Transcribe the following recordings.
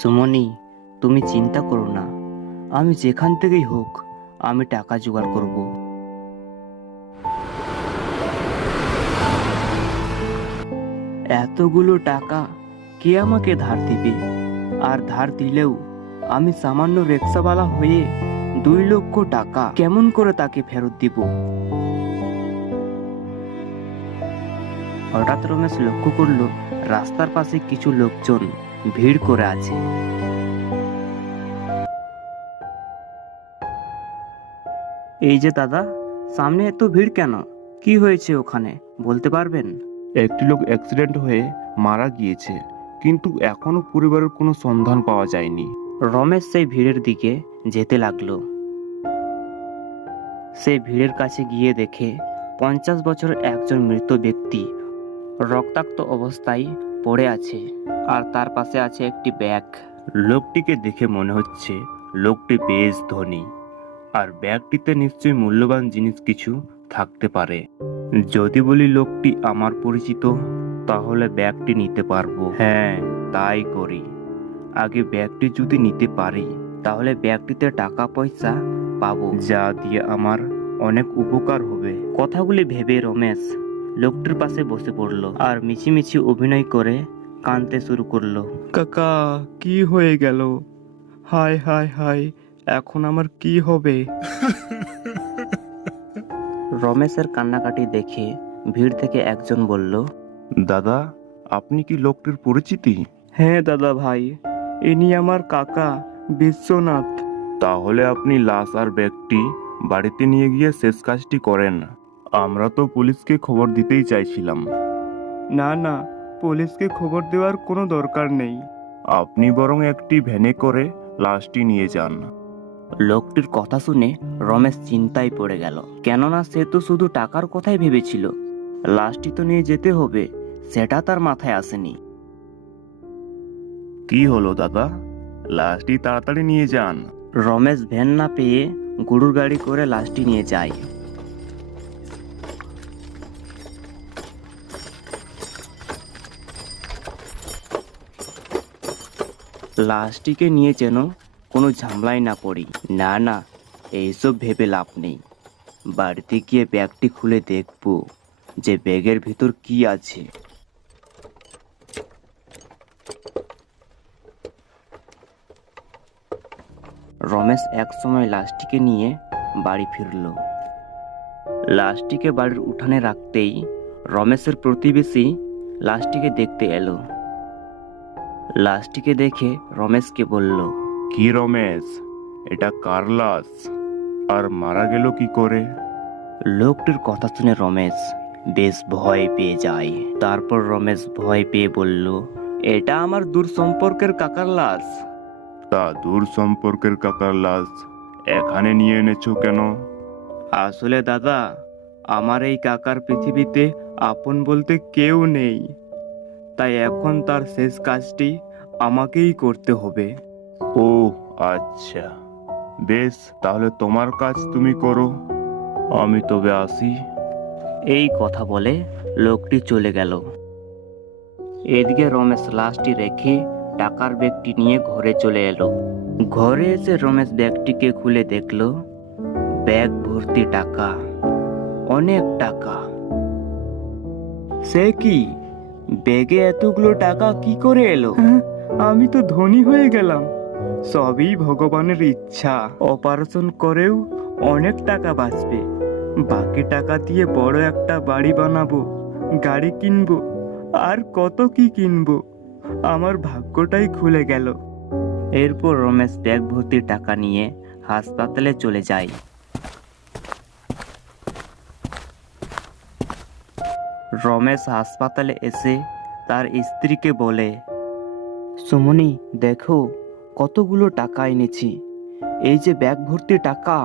সুমনি, তুমি চিন্তা করো না, আমি যেখান থেকেই হোক আমি টাকা জোগাড় করব। এতগুলো টাকা কে আমাকে ধার দিবে? আর ধার দিলেও আমি সামান্য রিক্সাওয়ালা হয়ে 2 লক্ষ টাকা কেমন করে তাকে ফেরত দিব? হঠাৎ রমেশ লক্ষ্য করলো রাস্তার পাশে কিছু লোকজন ভিড় করে আছে। এই যে দাদা, সামনে এত ভিড় কেন? কি হয়েছে ওখানে, বলতে পারবেন? একটি লোক অ্যাক্সিডেন্ট হয়ে মারা গিয়েছে, কিন্তু এখনো পরিবারের কোনো সন্ধান পাওয়া যায়নি। রমেশ সেই ভিড়ের দিকে যেতে লাগলো। সেই ভিড়ের কাছে গিয়ে দেখে 50 বছরের একজন মৃত ব্যক্তি রক্তাক্ত অবস্থায় পড়ে আছে, আর তার পাশে আছে একটি ব্যাগ। লোকটিকে দেখে মনে হচ্ছে লোকটি বেশ ধনী, আর ব্যাগটিতে নিশ্চয়ই মূল্যবান জিনিস কিছু থাকতে পারে। যদি বলি লোকটি আমার পরিচিত, তাহলে ব্যাগটি নিতে পারবো। হ্যাঁ, তাই করি। আগে ব্যাগটি যদি নিতে পারি, তাহলে ব্যাগটিতে টাকা পয়সা পাবো, যা দিয়ে আমার অনেক উপকার হবে। কথাগুলি ভেবে রমেশ লোকটির পাশে বসে পড়লো আর মিছিমিছি অভিনয় করে কাঁদতে শুরু করলো। কাকা, কি হয়ে গেল? হায় হায় হায়, এখন আমার কি হবে? রমেশের কান্নাকাটি দেখে ভিড় থেকে একজন বলল, দাদা, আপনি কি লোকটির পরিচিতি? হ্যাঁ দাদা ভাই, ইনি আমার কাকা বিশ্বনাথ। তাহলে আপনি লাশ আর ব্যাগটি বাড়িতে নিয়ে গিয়ে শেষ কাজটি করেন। আমরা তো পুলিশকে খবর দিতেই চাইছিলাম। না না, পুলিশকে খবর দেওয়ার কোনো দরকার নেই। আপনি বরং একটি ভ্যানে করে লাশটি নিয়ে যান। লোকটির কথা শুনে রমেশ চিন্তায় পড়ে গেল, কেননা সে তো শুধু টাকার কথাই ভেবেছিল, লাশটি তো নিয়ে যেতে হবে সেটা তার মাথায় আসেনি। কি হলো দাদা, লাশটি তাড়াতাড়ি নিয়ে যান। রমেশ ভ্যান না পেয়ে গরুর গাড়ি করে লাশটি নিয়ে যায়। লাশটিকে নিয়ে যেন কোনো ঝামেলায় না পড়ি। না না, এইসব ভেবে লাভ নেই। বাড়িতে গিয়ে ব্যাগটি খুলে দেখবো যে ব্যাগের ভিতর কি আছে। রমেশ এক সময় লাশটিকে নিয়ে বাড়ি ফিরল। লাশটিকে বাড়ির উঠানে রাখতেই রমেশের প্রতিবেশী লাশটিকে দেখতে এলো। লাশটিকে দেখে রমেশকে বলল, কি রমেশ, এটা কার লাশ? আর মারা গেল কি করে? লোকটির কথা শুনে রমেশ বেশ ভয় পেয়ে যায়। তারপর রমেশ ভয় পেয়ে বলল, এটা আমার দূর সম্পর্কের কাকার লাশ। তা দূর সম্পর্কের কাকার লাশ এখানে নিয়ে এনেছো কেন? আসলে দাদা, আমার এই কাকার পৃথিবীতে আপন বলতে কেউ নেই, তাই এখন তার শেষ কাজটি আমাকেই করতে হবে। ও আচ্ছা, বেশ, তাহলে তোমার কাজ তুমি করো, আমি তবে আসি। এই কথা বলে লোকটি চলে গেল। এদিকে রমেশ লাশটি রেখে টাকার ব্যাগটি নিয়ে ঘরে চলে এলো। ঘরে এসে রমেশ ব্যাগটিকে খুলে দেখলো ব্যাগ ভর্তি টাকা, অনেক টাকা। সে কি, ব্যাগে এতগুলো টাকা কি করে এলো? আমি তো ধনী হয়ে গেলাম। সবই ভগবানের ইচ্ছা। অপারেশন করেও অনেক টাকা বাঁচবে। বাকি টাকা দিয়ে বড় একটা বাড়ি বানাবো, গাড়ি কিনবো, আর কত কি কিনবো। আমার ভাগ্যটাই খুলে গেল। এরপর রমেশ ব্যাগ ভর্তি টাকা নিয়ে হাসপাতালে চলে যায়। রমেশ হাসপাতালে এসে তার স্ত্রীকে বলে, সুমনি দেখো, কতগুলো টাকা এনেছি। এই যে ব্যাগ ভর্তি টাকা,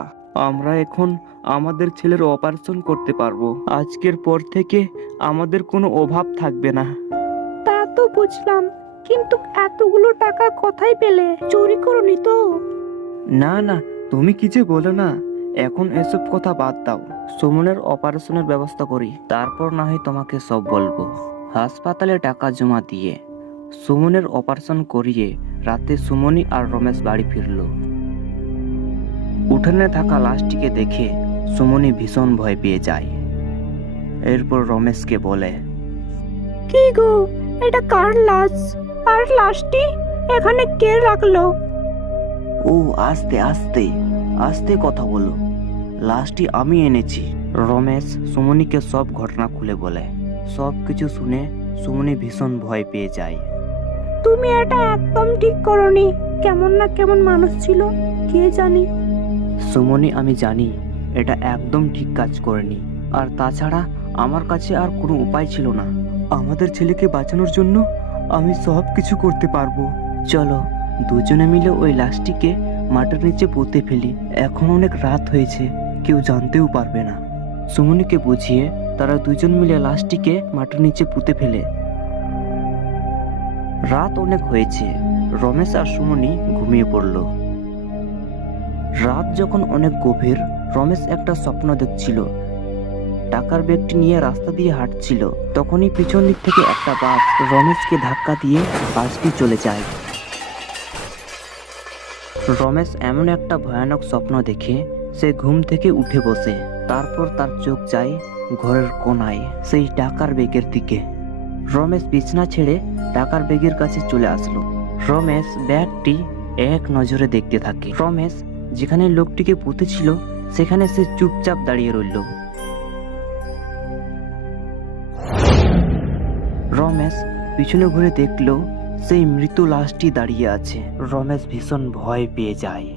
আমরা এখন আমাদের ছেলের অপারেশন করতে পারবো। আজকের পর থেকে আমাদের কোনো অভাব থাকবে না। তা তো বুঝলাম, কিন্তু এতগুলো টাকা কোথায় পেলে? চুরি করনি তো? না না, তুমি কি যে বলো না, এখন এসব কথা বাদ দাও। সুমনের অপারেশনের ব্যবস্থা করি, তারপর না হয় তোমাকে সব বলবো। হাসপাতালে টাকা জমা দিয়ে সুমনের অপারেশন করিয়ে রাতে সুমনি আর রমেশ বাড়ি ফিরল। উঠানে থাকা লাশটিকে দেখে সুমনি ভীষণ ভয় পেয়ে যায়। এরপর রমেশকে বলে, কি গো, এটা কার লাশ? আর লাশটি এখানে কে রাখলো? ও আস্তে আস্তে আস্তে কথা বলো, লাশটি আমি এনেছি। রমেশ সুমনিকে সব ঘটনা খুলে বলে। সব কিছু শুনে সুমনি ভীষণ ভয় পেয়ে যায়। তুমি এটা একদম ঠিক করনি। কেমন না কেমন মানুষ ছিল, কে জানি। সুমনি, আমি জানি এটা একদম ঠিক কাজ করেনি, আর তাছাড়া আমার কাছে আর কোনো উপায় ছিল না। আমাদের ছেলেকে বাঁচানোর জন্য আমি সব কিছু করতে পারবো। চলো দুজনে মিলে ওই লাশটিকে মাটির নিচে পুঁতে ফেলি। এখন অনেক রাত হয়েছে, কেউ জানতেও পারবে না। সুমনিকে বুঝিয়ে তারা দুজন মিলে লাশটিকে মাটির নিচে পুঁতে ফেলে। রাত অনেক হয়েছে, রমেশ আর সুমনি ঘুমিয়ে পড়ল। রাত যখন অনেক গভীর, রমেশ একটা স্বপ্ন দেখছিল। টাকার ব্যাগটি নিয়ে রাস্তা দিয়ে হাঁটছিল, তখনই পিছন দিক থেকে একটা বাস রমেশকে ধাক্কা দিয়ে বাসটি চলে যায়। রমেশ এমন একটা ভয়ানক স্বপ্ন দেখে সে ঘুম থেকে উঠে বসে। তারপর তার চোখ যায় ঘরের কোণায় সেই টাকার ব্যাগের দিকে। রমেশ বিছানা ছেড়ে টাকার ব্যাগের কাছে চলে আসলো। রমেশ ব্যাগটি এক নজরে দেখতে থাকে। রমেশ যেখানে লোকটিকে পুঁতেছিল সেখানে সে চুপচাপ দাঁড়িয়ে রইল। রমেশ পিছনে ঘুরে দেখলো সেই মৃত লাশটি দাঁড়িয়ে আছে। রমেশ ভীষণ ভয় পেয়ে যায়।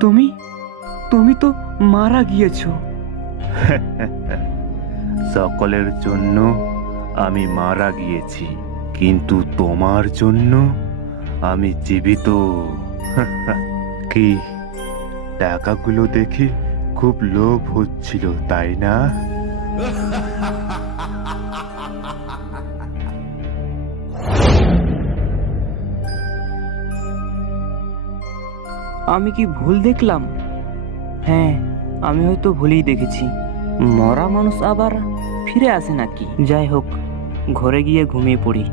তুমি তুমি তো মারা গিয়েছো। সকলের জন্য আমি মারা গিয়েছি, কিন্তু তোমার জন্য আমি জীবিত। কি, টাকাগুলো দেখে খুব লোভ হচ্ছিল, তাই না? আমি কি ভুল দেখলাম? হ্যাঁ, আমি হয়তো ভুলই দেখেছি। মরা মানুষ আবার ফিরে আসে নাকি? যাই হোক, ঘরে গিয়ে ঘুমিয়ে পড়ি।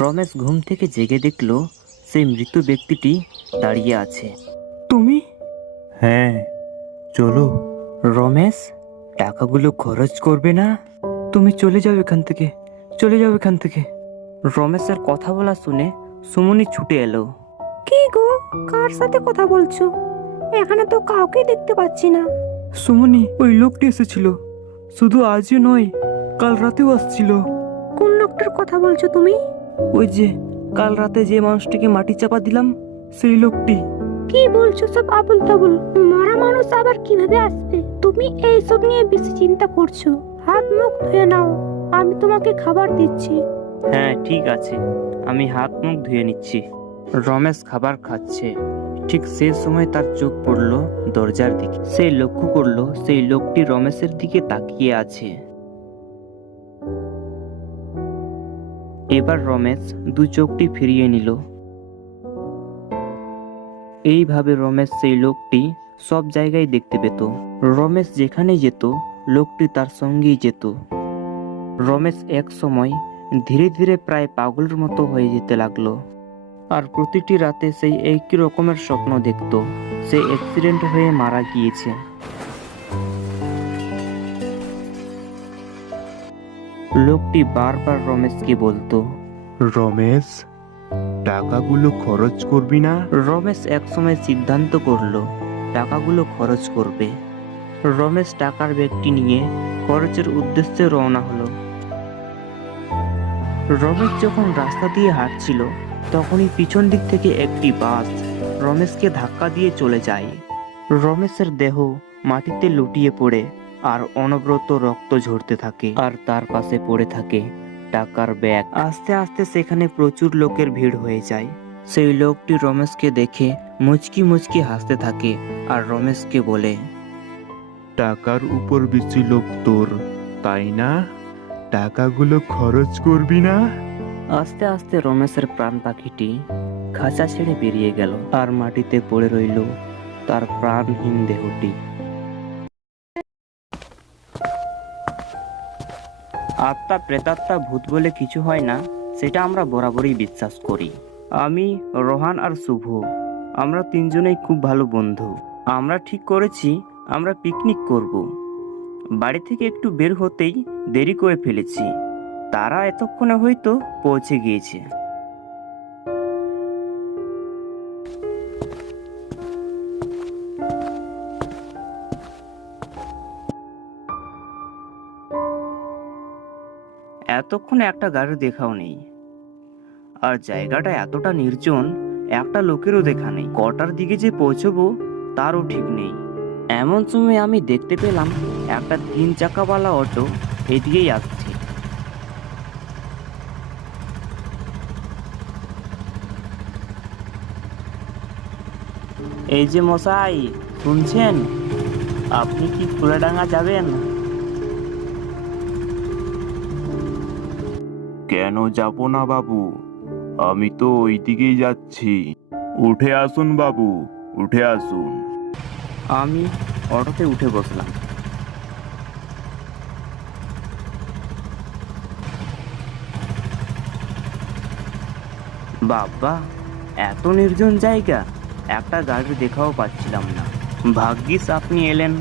রমেশ ঘুম থেকে জেগে দেখলো সেই মৃত ব্যক্তিটি দাঁড়িয়ে আছে। তুমি? হ্যাঁ, চলো। রমেশ, টাকাগুলো খরচ করবে না? তুমি চলে যাও এখান থেকে, চলে যাও এখান থেকে। রমেশের কথা বলা শুনে সুমনি ছুটে এলো। কি গো, কার সাথে কথা বলছো? এখানে তো কাউকে দেখতে পাচ্ছি না। সুমনি, ওই লোকটি এসেছিল। শুধু আজই নয়, কাল রাতেও আসছিল। কোন লোকটার কথা বলছো তুমি? ওই যে কাল রাতে যে মানুষটিকে মাটি চাপা দিলাম, সেই লোকটি। কি বলছো সব আবল তাবল? মরা মানুষ আবার কিভাবে আসবে? তুমি এইসব নিয়ে বেশি চিন্তা করছো। হাত মুখ ধুয়ে নাও, আমি তোমাকে খাবার দিচ্ছি। হ্যাঁ ঠিক আছে, আমি হাত মুখ ধুয়ে নিচ্ছি। রমেশ খাবার খাচ্ছে, ঠিক সেই সময় তার চোখ পড়ল দরজার দিকে। সে লক্ষ্য করলো সেই লোকটি রমেশের দিকে তাকিয়ে আছে। এবার রমেশ দু চোখটি ফিরিয়ে নিল। এইভাবে রমেশ সেই লোকটি সব জায়গায় দেখতে পেত। রমেশ যেখানে যেত লোকটি তার সঙ্গেই যেত। রমেশ এক সময় ধীরে ধীরে প্রায় পাগলের মতো হয়ে যেতে লাগলো। আর প্রতিটি রাতে সেই একই রকমের স্বপ্ন দেখত, সে অ্যাক্সিডেন্ট হয়ে মারা গিয়েছে। লোকটি বারবার রমেশকে বলতো, রমেশ, টাকাগুলো খরচ করবি না? রমেশ একসময় সিদ্ধান্ত করলো টাকাগুলো খরচ করবে। রমেশ টাকার ব্যাগটি নিয়ে খরচের উদ্দেশ্যে রওনা হলো। রমেশ যখন রাস্তা দিয়ে হাঁটছিল তখনই পিছন দিক থেকে একটি বাস রমেশকে ধাক্কা দিয়ে চলে যায়। রমেশের দেহ মাটিতে লুটিয়ে পড়ে আর অনবরত রক্ত ঝরতে থাকে, আর তার পাশে পড়ে থাকে টাকার ব্যাগ। আস্তে আস্তে সেখানে প্রচুর লোকের ভিড় হয়ে যায়। সেই লোকটি রমেশকে দেখে মুচকি মুচকি হাসতে থাকে আর রমেশকে বলে, টাকার উপর বেশি লোভ তোর, তাই না? টাকাগুলো খরচ করবি না? আস্তে আস্তে রমেশের প্রাণ পাখিটি খাঁচা ছেড়ে বেরিয়ে গেল, আর মাটিতে পড়ে রইল তার প্রাণহীন দেহটি। আত্মা, প্রেতাত্মা, ভূত বলে কিছু হয় না, সেটা আমরা বরাবরই বিশ্বাস করি। আমি, রোহান আর শুভ, আমরা তিনজনেই খুব ভালো বন্ধু। আমরা ঠিক করেছি আমরা পিকনিক করব। বাড়ি থেকে একটু বের হতেই দেরি করে ফেলেছি। তারা এতক্ষণে হয়তো পৌঁছে গিয়েছে। এতক্ষণে একটা গাড়ি দেখাও নেই, আর জায়গাটা এতটা নির্জন, একটা লোকেরও দেখা নেই। কটার দিকে যে পৌঁছবো তারও ঠিক নেই। এমন সময় আমি দেখতে পেলাম একটা 3 চাকাওয়ালা অটো এদিকেই আসছে। এই যে মশাই, শুনছেন? আপনি কি ফুলাডাঙ্গা যাবেন? কেন যাব না বাবু, আমি তো ওই দিকেই যাচ্ছি। উঠে আসুন বাবু, উঠে আসুন। আমি অটোতে উঠে বসলাম। বাবা, এত নির্জন জায়গা, একটা গাড়ি দেখাও পাচ্ছিলাম না। ভাগ্যিস আপনি এলেন।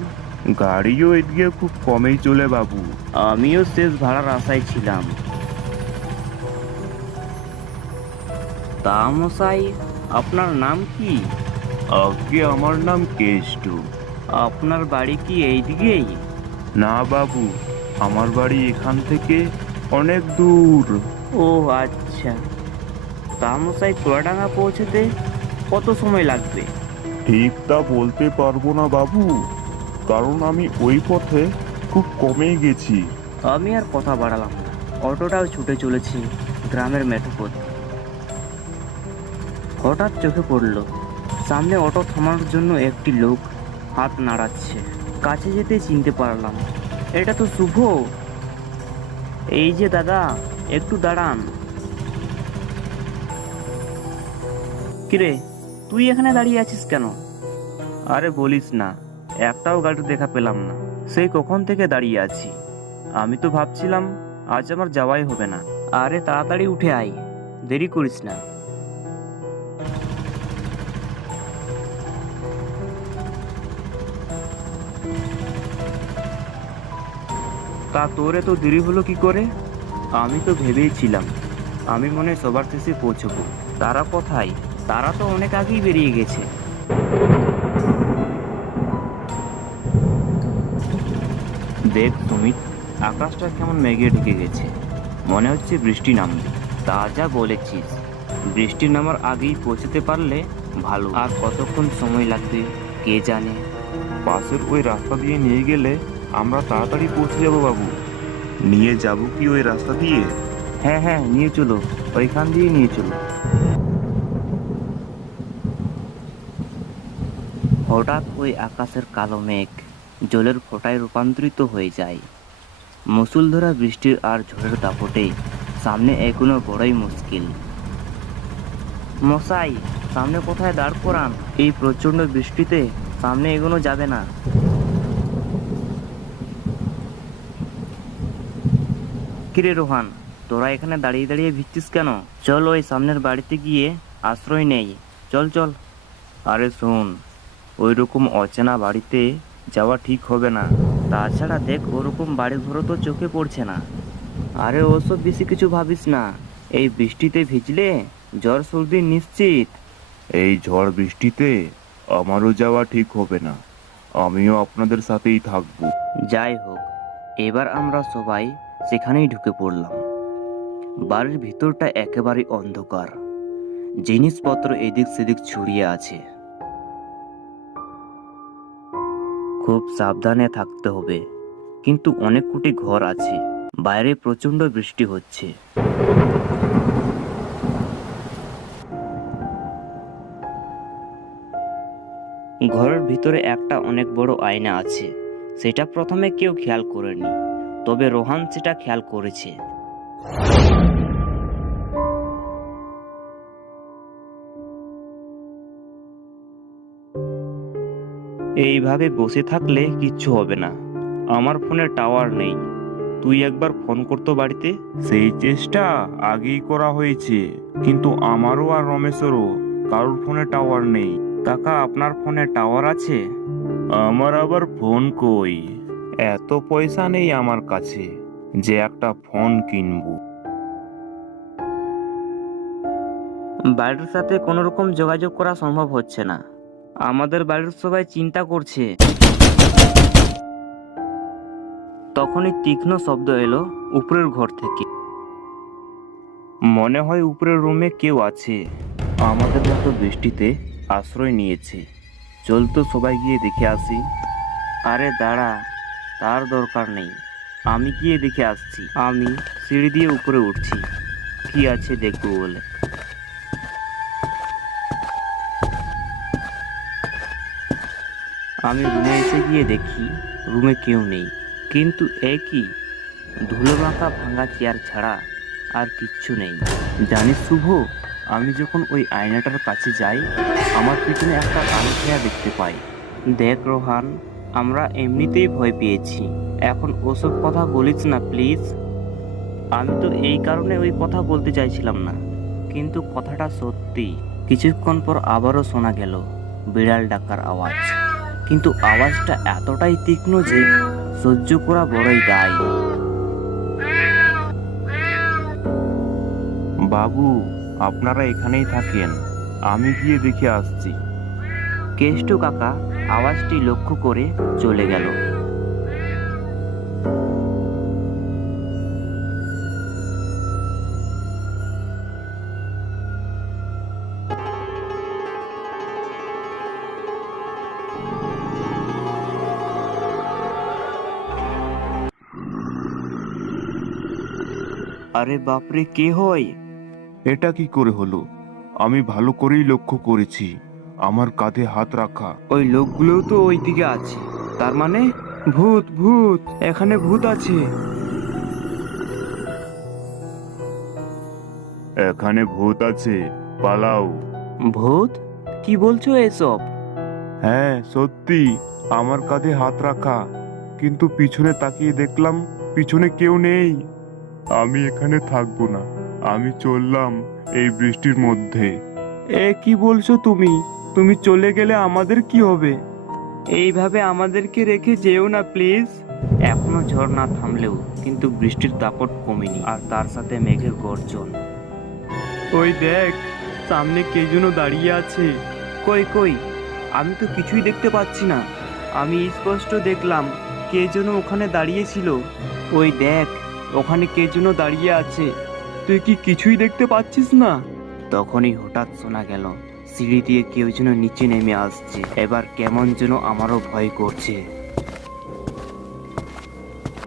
গাড়িও এদিকে খুব কমেই চলে বাবু। আমিও শেষ ভাড়ার আশায় ছিলাম। তা মশাই, আপনার নাম কি? আগে আমার নাম কেষ্টু। আপনার বাড়ি কি এইদিকেই? না বাবু, আমার বাড়ি এখান থেকে অনেক দূর। ও আচ্ছা। তা মশাই, চুয়াডাঙ্গা পৌঁছতে কত সময় লাগবে? ঠিক তা বলতে পারবো না বাবু, কারণ আমি ওই পথে খুব কমেই গেছি। আমি আর কথা বাড়ালাম না, অটোটাও ছুটে চলেছি গ্রামের মেঠো পথ। হঠাৎ চোখে পড়ল সামনে অটো থামানোর জন্য একটি লোক হাত নাড়াচ্ছে। কাছে যেতে চিনতে পারলাম, এটা তো শুভ। এই যে দাদা, একটু দাঁড়ান। কিরে, তুই এখানে দাঁড়িয়ে আছিস কেন? আরে বলিস না, একটাও গাড়ি দেখা পেলাম না। সেই কখন থেকে দাঁড়িয়ে আছি। আমি তো ভাবছিলাম আজ আমার যাওয়াই হবে না। আরে তাড়াতাড়ি উঠে আয়, দেরি করিস না। তা তোর এত দেরি হলো কি করে? আমি তো ভেবেইছিলাম আমি মনে হয় সবার শেষে পৌঁছবো। তারা কোথায়? তারা তো অনেক আগেই বেরিয়ে গেছে। দেখ সুমিত, আকাশটা কেমন মেঘে ঢেকে গেছে, মনে হচ্ছে বৃষ্টি নামবে। তা যা বলেছিস, বৃষ্টি নামার আগেই পৌঁছতে পারলে ভালো। আর কতক্ষণ সময় লাগবে কে জানে। পাশের ওই রাস্তা দিয়ে নিয়ে গেলে আমরা তাড়াতাড়ি পৌঁছে যাব বাবু। নিয়ে যাব কি ওই রাস্তা দিয়ে? হ্যাঁ হ্যাঁ, নিয়ে চলো, ওইখান দিয়ে নিয়ে চলো। হঠাৎ ওই আকাশের কালো মেঘ জলের ফোঁটায় রূপান্তরিত হয়ে যায়। মুষলধারা বৃষ্টির আর ঝড়ের দাপটে সামনে এগোনো বড়ই মুশকিল। মশাই, সামনে কোথায় দাঁড় করান? এই প্রচন্ড বৃষ্টিতে সামনে এগোনো যাবে না। কিরে রোহান, তোরা এখানে দাঁড়িয়ে দাঁড়িয়ে ভিজছিস কেন? চল ওই সামনের বাড়িতে গিয়ে আশ্রয় নেই। চল চল। আরে শোন, ওই রকম অচেনা বাড়িতে যাওয়া ঠিক হবে না। তাছাড়া দেখ, ওরকম বাড়ি ঘরও তো চোখে পড়ছে না। আরে ওসব বেশি কিছু ভাবিস না, এই বৃষ্টিতে ভিজলে জ্বর সর্দি নিশ্চিত। এই ঝড় বৃষ্টিতে আমারও যাওয়া ঠিক হবে না, আমিও আপনাদের সাথেই থাকবো। যাই হোক, এবার আমরা সবাই সেখানেই ঢুকে পড়লাম। বাড়ির ভিতরটা একেবারে অন্ধকার, জিনিসপত্র এদিক সেদিক ছড়িয়ে আছে। খুব সাবধানে থাকতে হবে, কিন্তু অনেক কোটি ঘর আছে। বাইরে প্রচন্ড বৃষ্টি হচ্ছে। ঘরের ভিতরে একটা অনেক বড় আয়না আছে, সেটা প্রথমে কেউ খেয়াল করেনি। তবে রোহান সেটা খেয়াল করেছে। এইভাবে বসে থাকলে কিচ্ছু হবে না। আমার ফোনে টাওয়ার নেই, তুই একবার ফোন করতো বাড়িতে। সেই চেষ্টা আগেই করা হয়েছে, কিন্তু আমারও আর রমেশেরও কারোর ফোনে টাওয়ার নেই। কাকা, আপনার ফোনে টাওয়ার আছে? আমার আবার ফোন কই, এত পয়সা নেই আমার কাছে যে একটা ফোন কিনবো। বাড়ির সাথে কোনো রকম যোগাযোগ করা সম্ভব হচ্ছে না। আমাদের বাড়ির সবাই চিন্তা করছে। তখনই তীক্ষ্ণ শব্দ এলো উপরের ঘর থেকে। মনে হয় উপরের রুমে কেউ আছে, আমাদের মতো বৃষ্টিতে আশ্রয় নিয়েছে। চল তো সবাই গিয়ে দেখে আসি। আরে দাঁড়া, তার দরকার নেই, আমি গিয়ে দেখে আসছি। আমি সিঁড়ি দিয়ে উপরে উঠছি, কি আছে দেখবো বলে। আমি রুমে এসে গিয়ে দেখি রুমে কেউ নেই, কিন্তু একই ধুলো মাখা ভাঙা চেয়ার ছাড়া আর কিচ্ছু নেই। জানিস শুভ, আমি যখন ওই আয়নাটার কাছে যাই, আমার পিছনে একটা কালো ছায়া দেখতে পাই। দেখ রোহান, আমরা এমনিতেই ভয় পেয়েছি, এখন ওসব কথা বলিস না প্লিজ। আমি তো এই কারণে ওই কথা বলতে চাইছিলাম না, কিন্তু কথাটা সত্যি। কিছুক্ষণ পর আবারও শোনা গেল বিড়াল ডাকার আওয়াজ, কিন্তু আওয়াজটা এতটাই তীক্ষ্ণ যে সহ্য করা বড়ই দায়। বাবু, আপনারা এখানেই থাকেন, আমি গিয়ে দেখে আসছি। কেষ্ট কাকা আওয়াজটি লক্ষ্য করে চলে গেল। আরে বাপরে, কে হয়? এটা কি করে হলো? আমি ভালো করেই লক্ষ্য করেছি, আমার কাঁধে হাত রাখা। ওই লোকগুলো তো ওই দিকে আছে, তার মানে ভূত, ভূত, এখানে ভূত আছে। এখানে ভূত আছে, পালাও। ভূত? কি বলছো এসব? হ্যাঁ সত্যি, আমার কাঁধে হাত রাখা, কিন্তু পিছনে তাকিয়ে দেখলাম পিছনে কেউ নেই। আমি এখানে থাকবো না, আমি চললাম এই বৃষ্টির মধ্যে। এ কি বলছো তুমি? তুমি চলে গেলে আমাদের কি হবে? এইভাবে আমাদেরকে রেখে যেও না প্লিজ। এখনো ঝড় না থামলেও কিন্তু বৃষ্টির দাপট কমেনি, আর তার সাথে মেঘের গর্জন। ওই দেখ, সামনে কে যেন দাঁড়িয়ে আছে। কই কই, আমি তো কিছুই দেখতে পাচ্ছি না। আমি স্পষ্ট দেখলাম কে যেন ওখানে দাঁড়িয়েছিল। ওই দেখ, ওখানে কে যেন দাঁড়িয়ে আছে। তুই কি কিছুই দেখতে পাচ্ছিস না? তখনই হঠাৎ শোনা গেল সিঁড়ি দিয়ে কেউ যেন নিচে নেমে আসছে। এবার কেমন যেন আমারও ভয় করছে।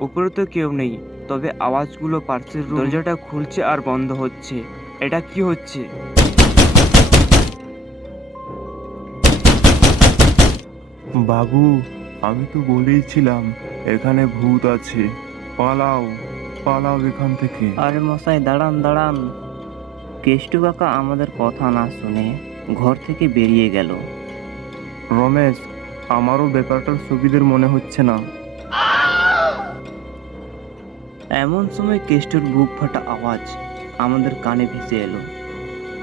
উপরে তো কেউ নেই, তবে আওয়াজগুলো পার্সের দরজাটা খুলছে আর বন্ধ হচ্ছে। এটা কি হচ্ছে? বাবু, আমি তো বলেইছিলাম এখানে ভূত আছে, পালাও, পালাও এখান থেকে। আরে মশাই, দাঁড়ান দাঁড়ান। কেষ্টু কাকা আমাদের কথা না শুনে ঘর থেকে বেরিয়ে গেল। রমেশ, আমারও ব্যাপারটার সুবিধের মনে হচ্ছে না। এমন সময় কেষ্টুর বুক ফাটা আওয়াজ আমাদের কানে ভেসে এলো।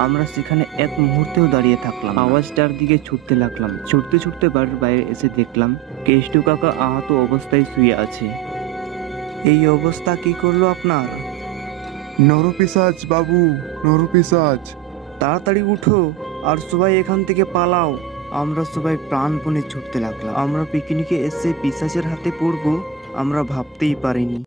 আমরা সেখানে এক মুহূর্তেও দাঁড়িয়ে থাকলাম। আওয়াজটার দিকে ছুটতে লাগলাম। ছুটতে ছুটতে বাড়ির বাইরে এসে দেখলাম কেষ্টু কাকা আহত অবস্থায় শুয়ে আছে। এই অবস্থা কি করলো আপনার? নরপিশাচ বাবু, নরপিশাচ। তাড়াতাড়ি উঠো আর সবাই এখান থেকে পালাও। আমরা সবাই প্রাণপণে ছুটতে লাগলাম। আমরা পিকনিকে এসে পিশাচের হাতে পড়বো আমরা ভাবতেই পারিনি।